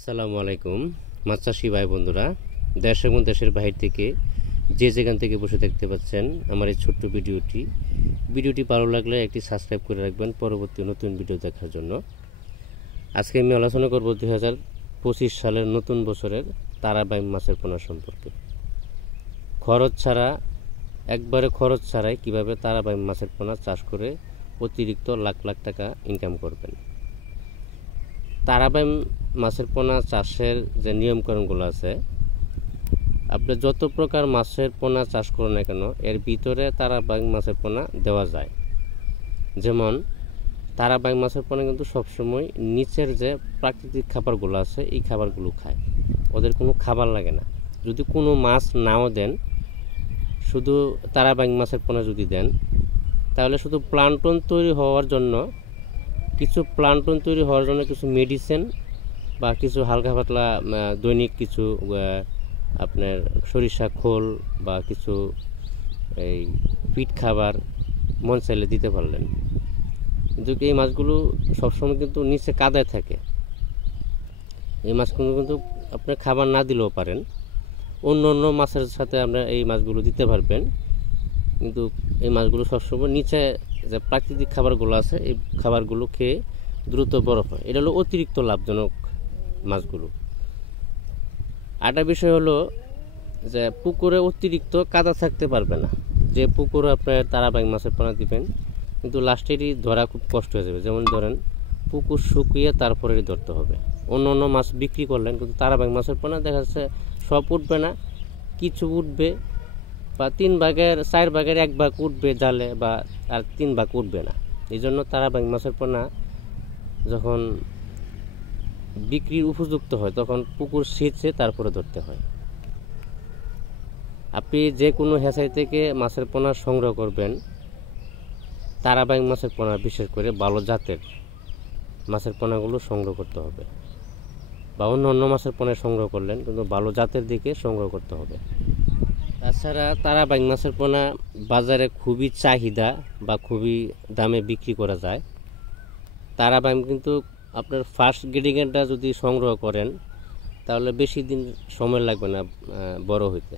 আসসালামু আলাইকুম মাছ চাষি ভাই বন্ধুরা, দেশ এবং দেশের বাহির থেকে যে যেখান থেকে বসে দেখতে পাচ্ছেন আমার এই ছোট্ট ভিডিওটি ভালো লাগলে একটি সাবস্ক্রাইব করে রাখবেন পরবর্তী নতুন ভিডিও দেখার জন্য। আজকে আমি আলোচনা করব 2025 সালের নতুন বছরের তারাবাইম মাছের পোনা সম্পর্কে। একবারে খরচ ছাড়াই কিভাবে তারাবাইম মাছের পোনা চাষ করে অতিরিক্ত লাখ লাখ টাকা ইনকাম করবেন। তারাবাইম মাছের পোনা চাষের যে নিয়মকানুনগুলো আছে, আপনি যত প্রকার মাছের পোনা চাষ করুন না কেন এর ভিতরে তারাবাইম মাছের পোনা দেওয়া যায়। যেমন তারাবাইম মাছের পোনা কিন্তু সবসময় নিচের যে প্রাকৃতিক খাবারগুলো আছে এই খাবারগুলো খায়, ওদের কোনো খাবার লাগে না। যদি কোনো মাছ নাও দেন, শুধু তারাবাইম মাছের পোনা যদি দেন, তাহলে শুধু প্লান্টন তৈরি হওয়ার জন্য কিছু মেডিসিন বা কিছু হালকা পাতলা দৈনিক কিছু আপনার সরিষা খোল বা কিছু এই ফিট খাবার মন চাইলে দিতে পারলেন। কিন্তু এই মাছগুলো সবসময় কিন্তু নিচে কাদায় থাকে। এই মাছগুলো কিন্তু আপনি খাবার না দিলেও পারেন, অন্য অন্য মাছের সাথে আপনার এই মাছগুলো দিতে পারবেন। কিন্তু এই মাছগুলো সবসময় নিচে যে প্রাকৃতিক খাবারগুলো আছে এই খাবারগুলো খেয়ে দ্রুত বড় হয়। এটা হলো অতিরিক্ত লাভজনক মাছগুলো। আরেকটা বিষয় হলো যে পুকুরে অতিরিক্ত কাদা থাকতে পারবে না। যে পুকুরে আপনার তারাবাইম মাছের পোনা দিবেন, কিন্তু লাস্টেরই ধরা খুব কষ্ট হয়ে যাবে। যেমন ধরেন পুকুর শুকিয়ে তারপরেই ধরতে হবে। অন্য অন্য মাছ বিক্রি করলেন, কিন্তু তারাবাইম মাছের পোনা দেখা যাচ্ছে সব উঠবে না, কিছু উঠবে বা 3 ভাগের 4 ভাগের 1 ভাগ উঠবে জালে, বা আর 3 ভাগ উঠবে না। এই জন্য তারাবাইম মাছের পোনা যখন বিক্রির উপযুক্ত হয় তখন পুকুর সেচে তারপরে ধরতে হয়। আপনি যে কোনো হেঁচাই থেকে মাছের পোনা সংগ্রহ করবেন, তারাবাইম মাছের পোনা বিশেষ করে ভালো জাতের মাছের পোনাগুলো সংগ্রহ করতে হবে, বা অন্য অন্য মাছের পোনা সংগ্রহ করলেন কিন্তু ভালো জাতের দিকে সংগ্রহ করতে হবে। তাছাড়া তারাবাইম মাছের পোনা বাজারে খুবই চাহিদা বা খুবই দামে বিক্রি করা যায়। তারাবাইম কিন্তু আপনার ফার্স্ট গ্রেডিংটা যদি সংগ্রহ করেন তাহলে বেশি দিন সময় লাগবে না বড় হইতে।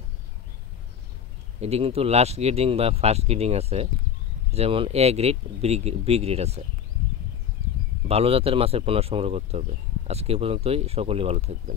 এটি কিন্তু লাস্ট গ্রেডিং বা ফার্স্ট গ্রেডিং আছে, যেমন এ গ্রেড, বি গ্রেড আছে। ভালো জাতের মাছের পোনা সংগ্রহ করতে হবে। আজকে পর্যন্তই, সকলেই ভালো থাকবেন।